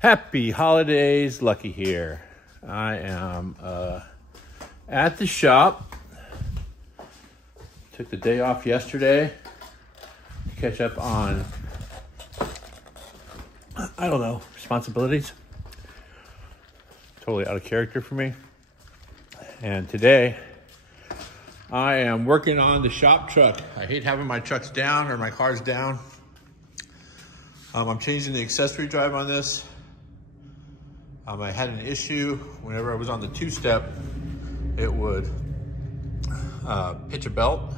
Happy holidays, Lucky here. I am at the shop. Took the day off yesterday to catch up on, responsibilities. Totally out of character for me. And today, I am working on the shop truck. I hate having my trucks down or my cars down. I'm changing the accessory drive on this. I had an issue whenever I was on the two-step, it would pitch a belt.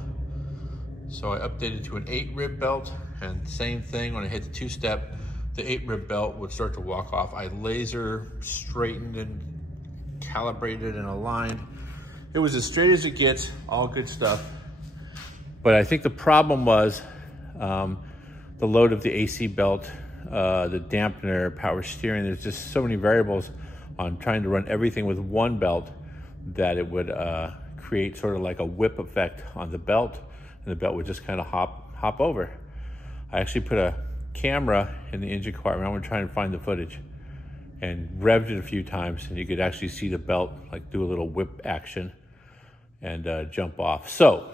So I updated to an 8-rib belt, and same thing when I hit the two-step, the 8-rib belt would start to walk off. I laser straightened and calibrated and aligned. It was as straight as it gets, all good stuff. But I think the problem was the load of the AC belt, the dampener, power steering. There's just so many variables on trying to run everything with one belt that it would create sort of like a whip effect on the belt, and the belt would just kind of hop over. I actually put a camera in the engine compartment. I'm gonna try and find the footage, and revved it a few times, and you could actually see the belt like do a little whip action and jump off. So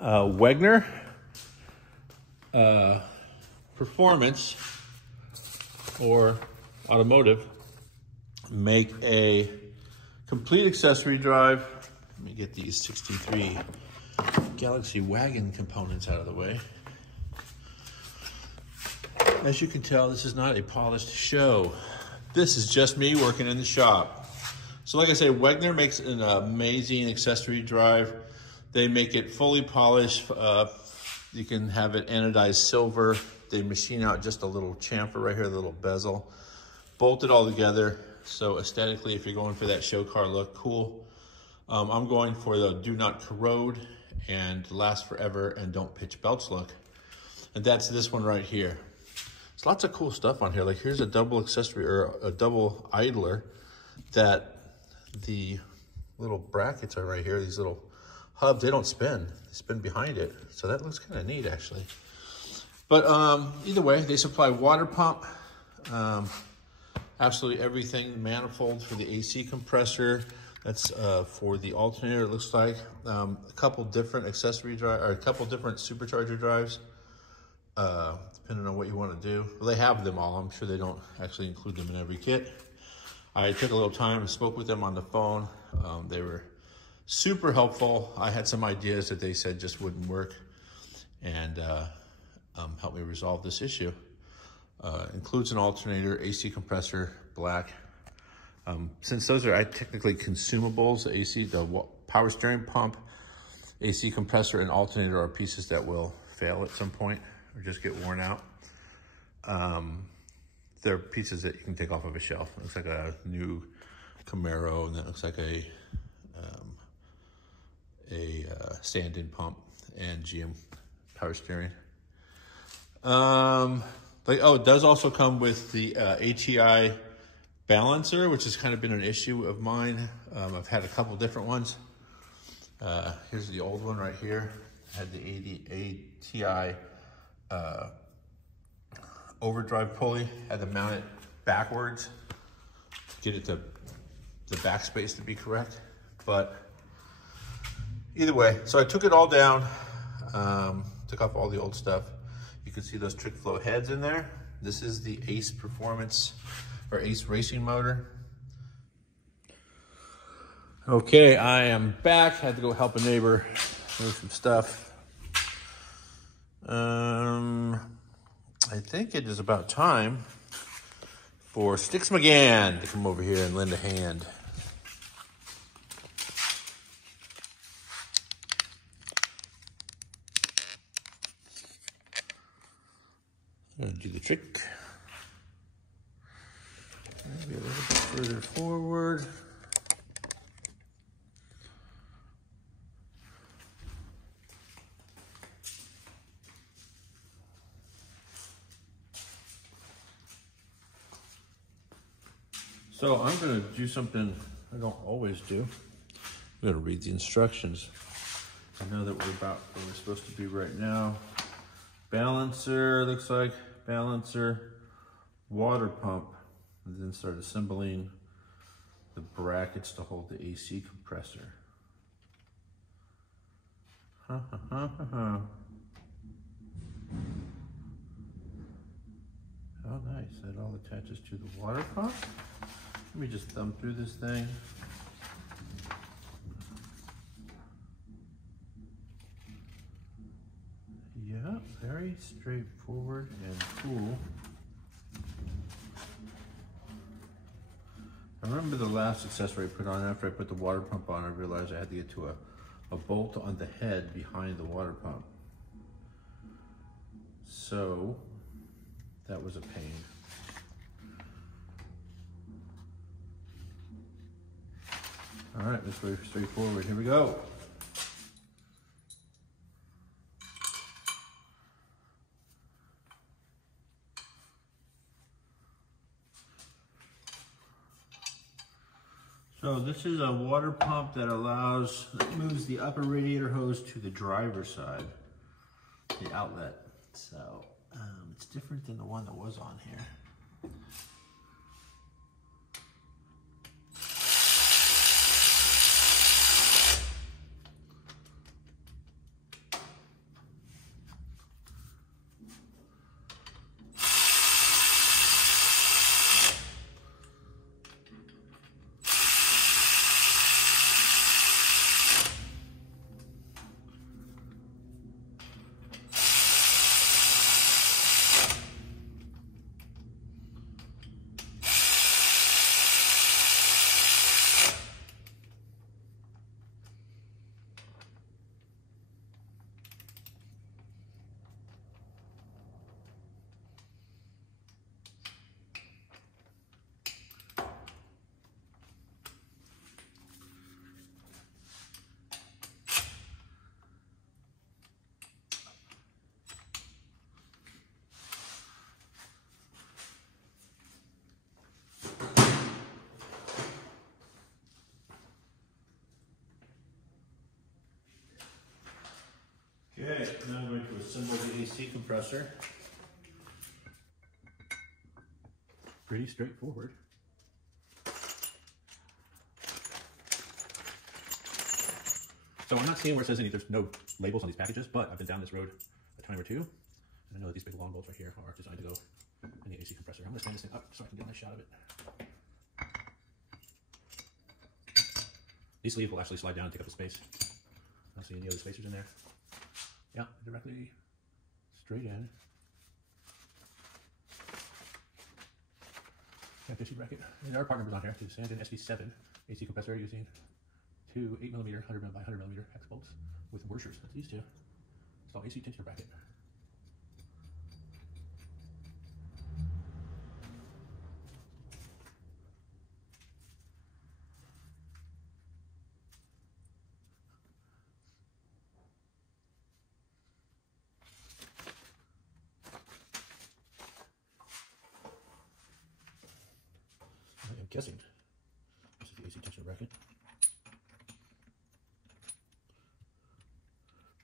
Wegner Performance or Automotive make a complete accessory drive. Let me get these 63 Galaxy wagon components out of the way. As you can tell, this is not a polished show. This is just me working in the shop. So like I say, Wegner makes an amazing accessory drive. They make it fully polished. You can have it anodized silver. They machine out just a little chamfer right here, the little bezel. Bolt it all together. So aesthetically, if you're going for that show car look, cool. I'm going for the do not corrode and last forever and don't pitch belts look. And that's this one right here. There's lots of cool stuff on here. Like here's a double accessory or a double idler that the little brackets are right here. These little hubs, they don't spin. They spin behind it. So that looks kind of neat actually. But either way, they supply water pump, absolutely everything, manifold for the AC compressor. That's for the alternator, it looks like. A couple different accessory drive, or a couple different supercharger drives, depending on what you want to do. Well, they have them all. I'm sure they don't actually include them in every kit. I took a little time and spoke with them on the phone. They were super helpful. I had some ideas that they said just wouldn't work, and helped me resolve this issue. Includes an alternator, AC compressor, black. Since those are technically consumables, the AC, the power steering pump, AC compressor, and alternator are pieces that will fail at some point or just get worn out. They're pieces that you can take off of a shelf. It looks like a new Camaro, and that looks like a stand-in pump and GM power steering. It does also come with the ATI balancer, which has kind of been an issue of mine. I've had a couple different ones. Here's the old one right here. I had the ATI overdrive pulley. Had to mount it backwards to get it to the backspace to be correct. But either way, so I took it all down, took off all the old stuff. You can see those trick flow heads in there. This is the Ace Performance or Ace Racing motor. Okay, I am back. Had to go help a neighbor move some stuff. I think it is about time for Sticks McGann to come over here and lend a hand. Gonna do the trick. Maybe a little bit further forward. So I'm gonna do something I don't always do. I'm gonna read the instructions. I know that we're about where we're supposed to be right now. Balancer, looks like, balancer, water pump. and then start assembling the brackets to hold the AC compressor. Oh, nice. That all attaches to the water pump. Let me just thumb through this thing. Yeah, very straightforward and cool. I remember the last accessory I put on after I put the water pump on, I realized I had to get to a bolt on the head behind the water pump. So that was a pain. All right, that's very straightforward. Here we go. So this is a water pump that moves the upper radiator hose to the driver's side, the outlet. So it's different than the one that was on here. Okay, now I'm going to assemble the AC compressor. Pretty straightforward. So I'm not seeing where it says there's no labels on these packages, but I've been down this road a time or two, and I know that these big long bolts right here are designed to go in the AC compressor. I'm going to stand this thing up so I can get a nice shot of it. These sleeves will actually slide down and take up the space. I don't see any other spacers in there. Yeah, directly straight in. Got this bracket. And there are part numbers on here. The Sandin SV7 AC compressor using two 8mm 100mm by 100mm hex bolts with washers. That's these two. Install AC tensioner bracket. I'm guessing this is the AC tensioner bracket.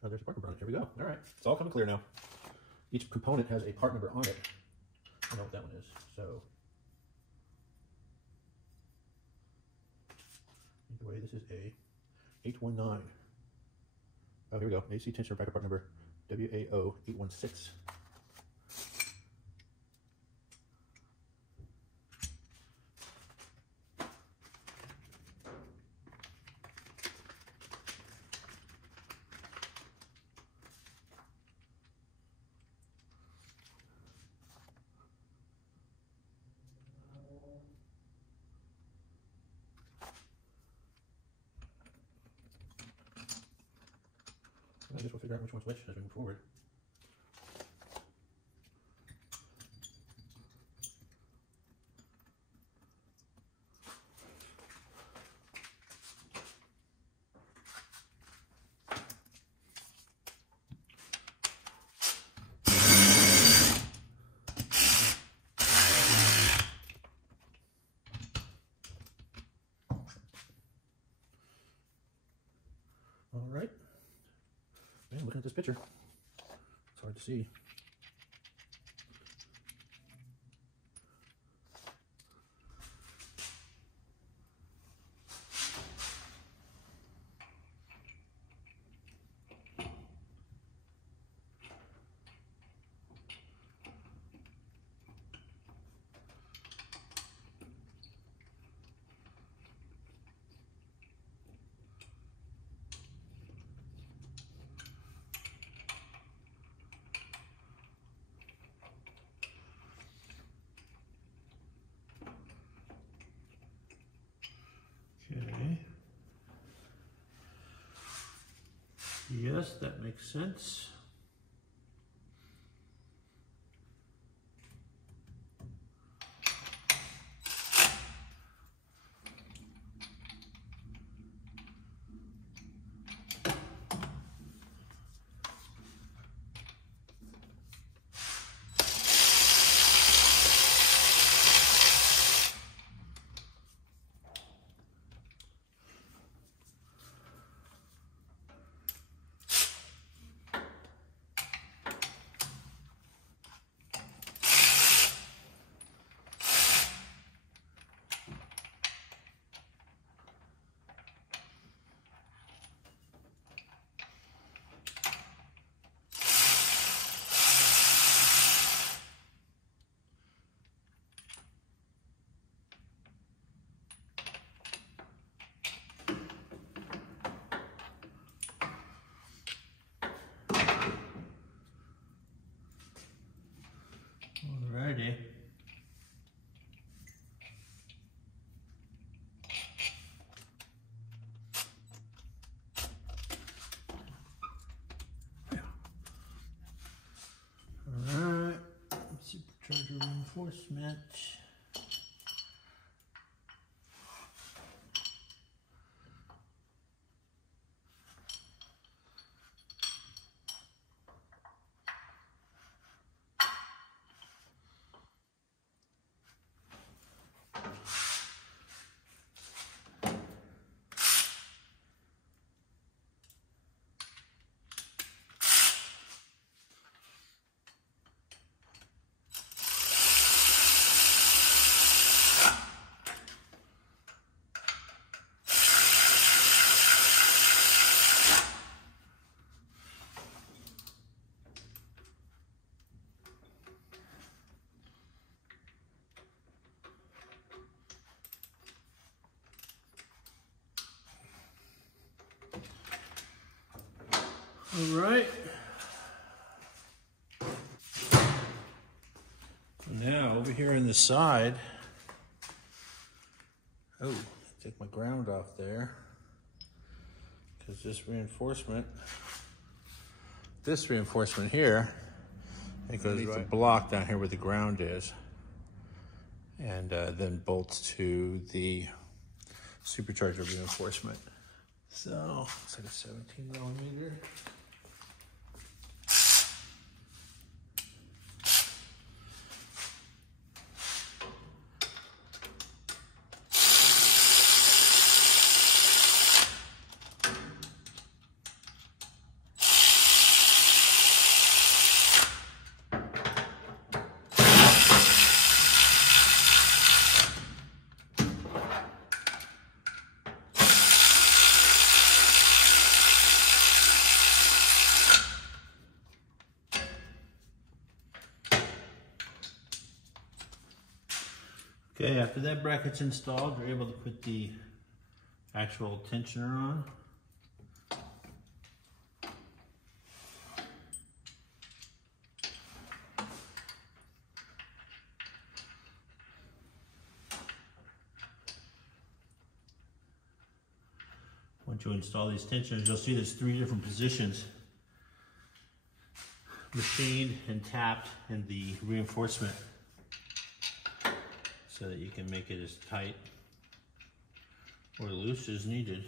Oh, there's a part number on it. Here we go. All right, it's all coming clear now. Each component has a part number on it. I know what that one is. So either way, this is a 819. Oh, here we go. AC tensioner bracket part number WAO 816. I guess we'll figure out which one's which as we move forward. All right. Man, looking at this picture, it's hard to see. guess that makes sense. Alrighty. Alright, supercharger reinforcement. All right. Now over here on the side, take my ground off there, because this reinforcement here, it goes right, the block down here where the ground is, and then bolts to the supercharger reinforcement. So it's like a 17 millimeter. Okay, after that bracket's installed, you're able to put the actual tensioner on. Once you install these tensioners, you'll see there's 3 different positions: machined and tapped in the reinforcement, so that you can make it as tight or loose as needed.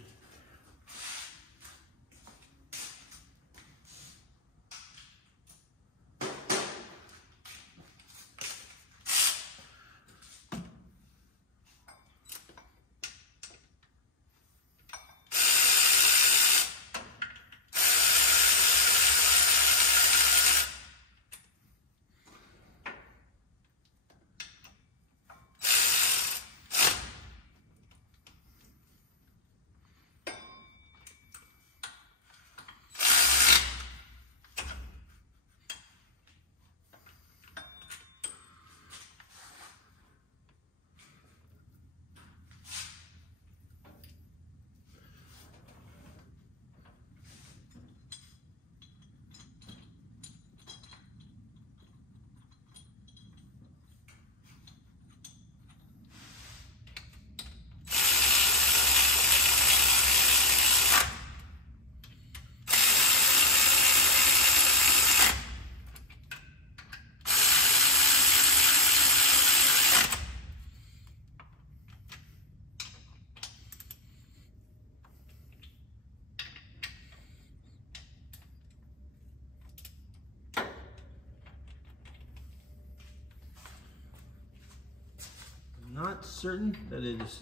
not certain that it is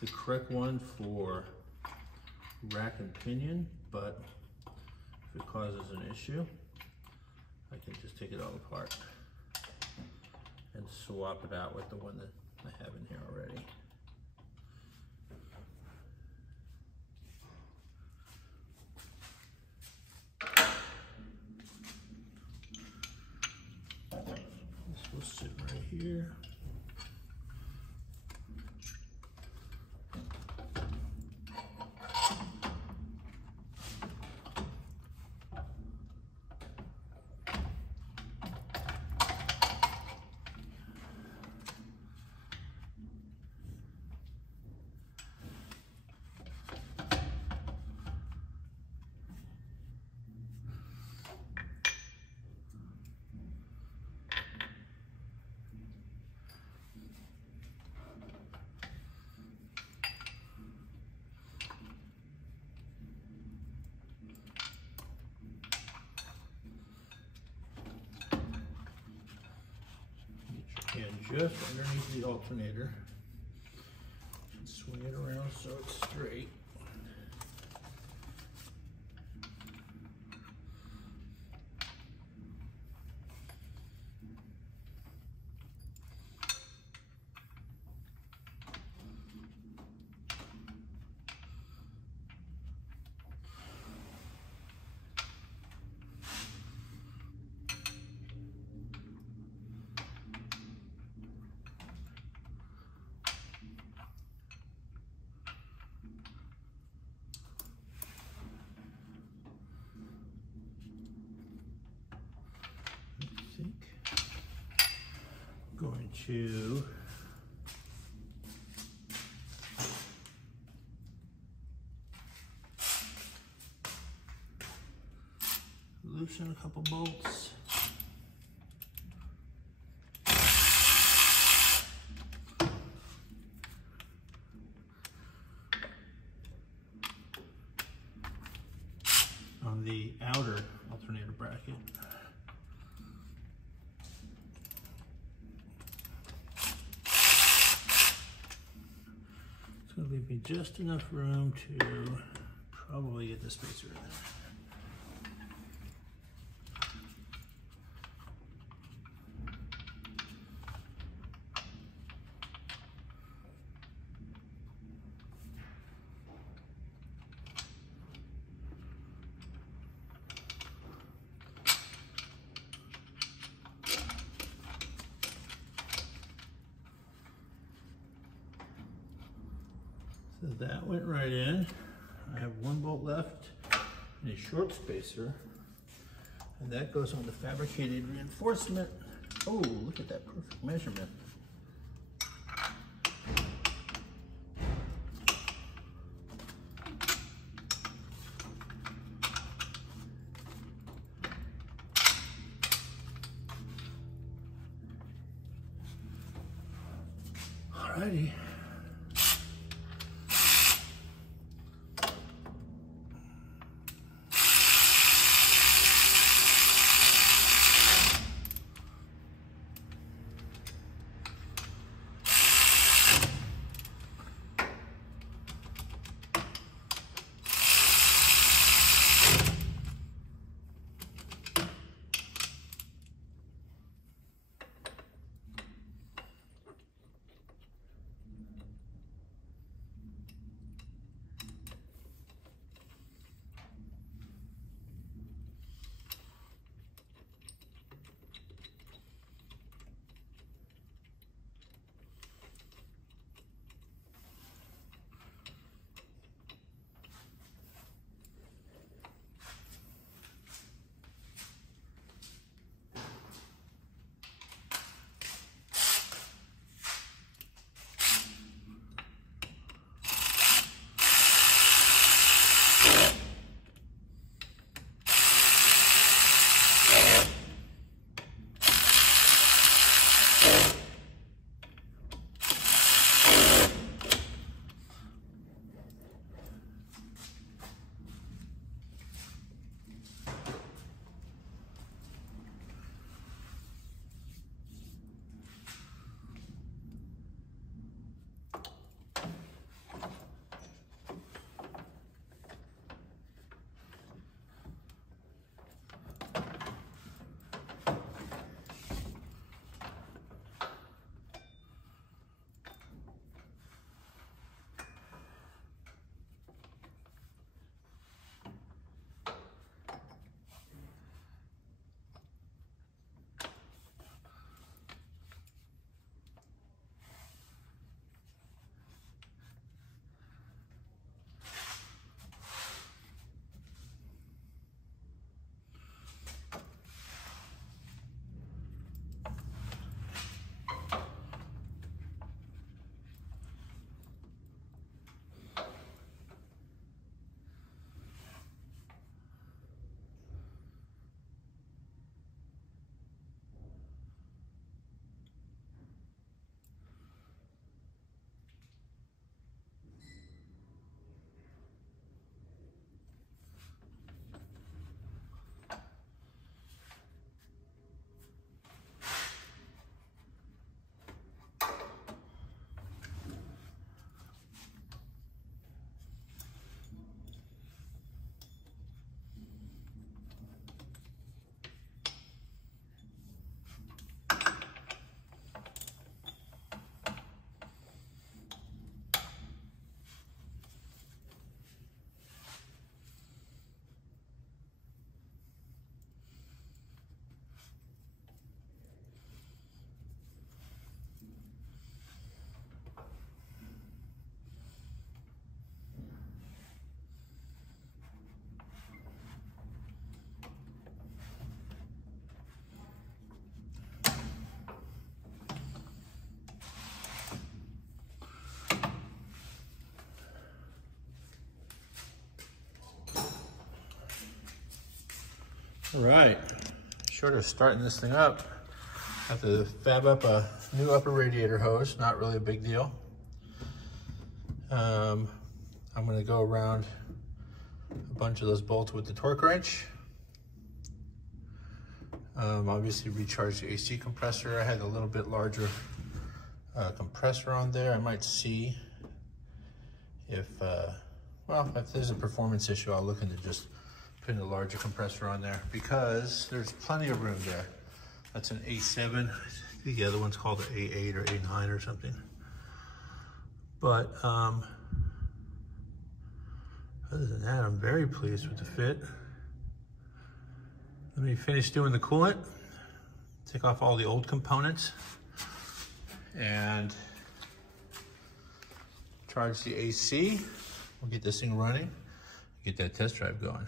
the correct one for rack and pinion, but if it causes an issue, I can just take it all apart and swap it out with the one that I have in here already. This will sit right here. And just underneath the alternator, swing it around so it's straight. Going to loosen a couple bolts. On the outer alternator bracket. It's going to leave me just enough room to probably get the spacer in there. So that went right in. I have one bolt left and a short spacer, and that goes on the fabricated reinforcement. Oh, look at that perfect measurement. Alrighty. All right, short of starting this thing up, I have to fab up a new upper radiator hose, not really a big deal. I'm gonna go around a bunch of those bolts with the torque wrench. Obviously recharge the AC compressor. I had a little bit larger compressor on there. I might see if, well, if there's a performance issue, I'll look into just putting a larger compressor on there because there's plenty of room there. That's an A7. I think the other one's called an A8 or A9 or something. But other than that, I'm very pleased with the fit. Let me finish doing the coolant, take off all the old components, and charge the AC. We'll get this thing running, get that test drive going.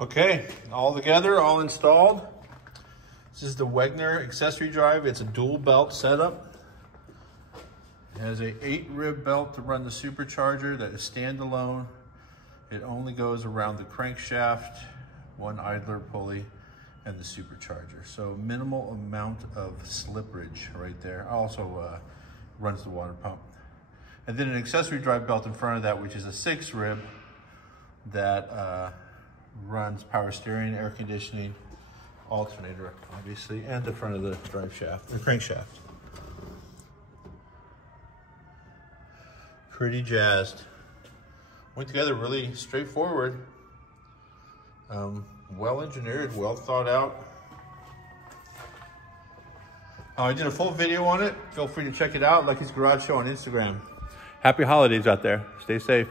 Okay, all together, all installed. This is the Wegner accessory drive. It's a dual belt setup. It has a 8-rib belt to run the supercharger that is standalone. It only goes around the crankshaft, 1 idler pulley, and the supercharger. So minimal amount of slippage right there. Also runs the water pump. And then an accessory drive belt in front of that, which is a 6-rib that runs power steering, air conditioning, alternator, obviously, and the front of the drive shaft, the crankshaft. Pretty jazzed. Went together really straightforward. Well engineered, well thought out. I did a full video on it. Feel free to check it out, Lucky's Garage Show on Instagram. Happy holidays out there. Stay safe.